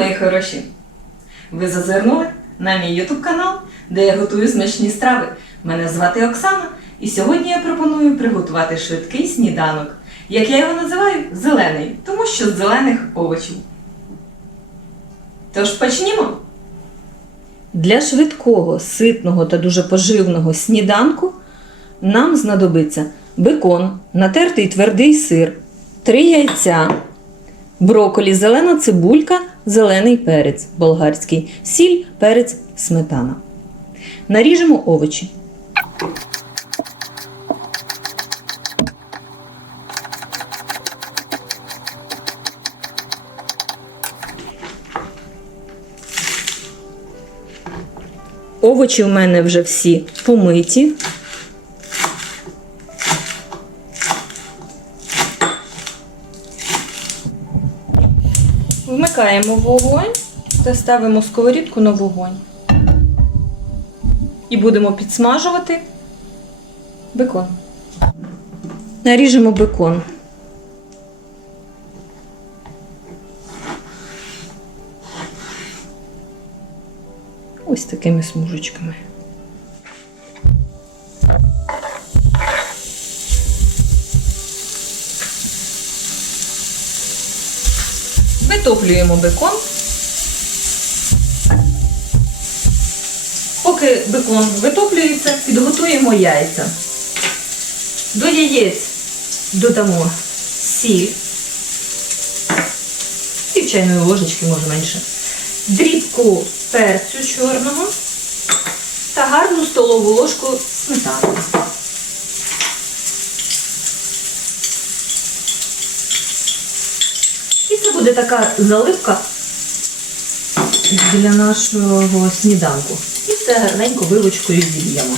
мої хороші! Ви зазирнули на мій YouTube канал, де я готую смачні страви. Мене звати Оксана, і сьогодні я пропоную приготувати швидкий сніданок. Як я його називаю, зелений, тому що з зелених овочів. Тож почнімо! Для швидкого, ситного та дуже поживного сніданку нам знадобиться бекон, натертий твердий сир, 3 яйця, броколі, зелена цибулька, зелений перець болгарський, сіль, перець, сметана. Наріжемо овочі. Овочі в мене вже всі помиті. Вмикаємо вогонь та ставимо сковорідку на вогонь. І будемо підсмажувати бекон. Наріжемо бекон. Ось такими смужечками. Витоплюємо бекон. Поки бекон витоплюється, підготуємо яйця. До яєць додамо сіль. Пів чайної ложечки, може менше. Дрібку перцю чорного та гарну столову ложку сметани. І це буде така заливка для нашого сніданку. І все гарненько вилочкою зіб'ємо.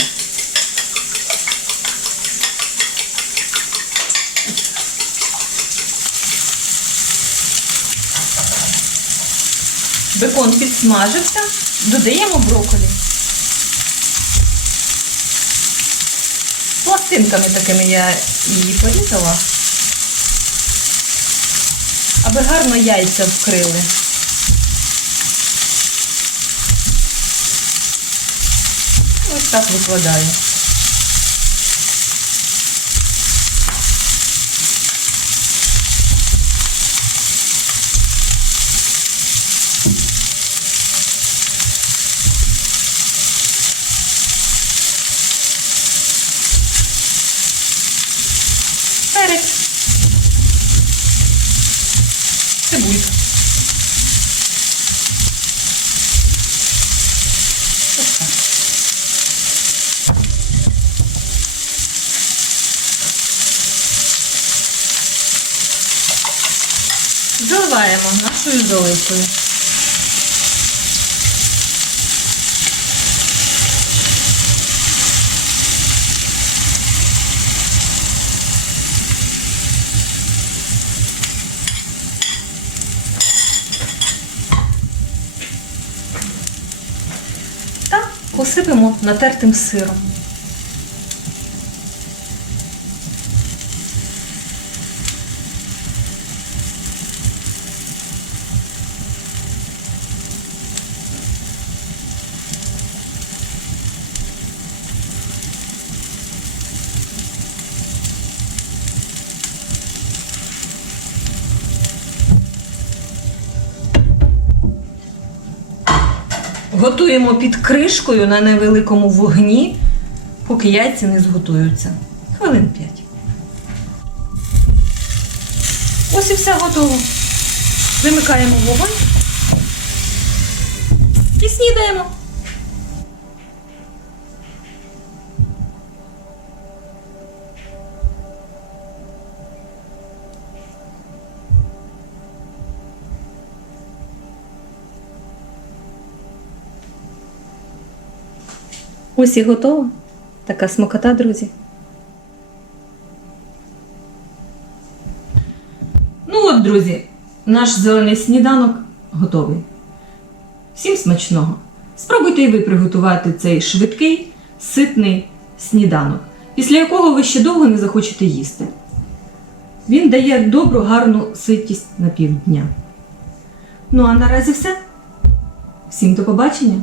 Бекон підсмажився, додаємо брокколі. Пластинками такими я її порізала, аби гарно яйця вкрили. Ось так викладаю. Перець. Цибулька. Заливаємо нашою заливкою. Та посипемо натертим сиром. Готуємо під кришкою на невеликому вогні, поки яйця не зготуються. Хвилин 5. Ось і все готово. Вимикаємо вогонь і снідаємо. Ось і готово. Така смакота, друзі. Ну от, друзі, наш зелений сніданок готовий. Всім смачного! Спробуйте і ви приготувати цей швидкий, ситний сніданок, після якого ви ще довго не захочете їсти. Він дає добру, гарну ситість на півдня. Ну а наразі все. Всім до побачення.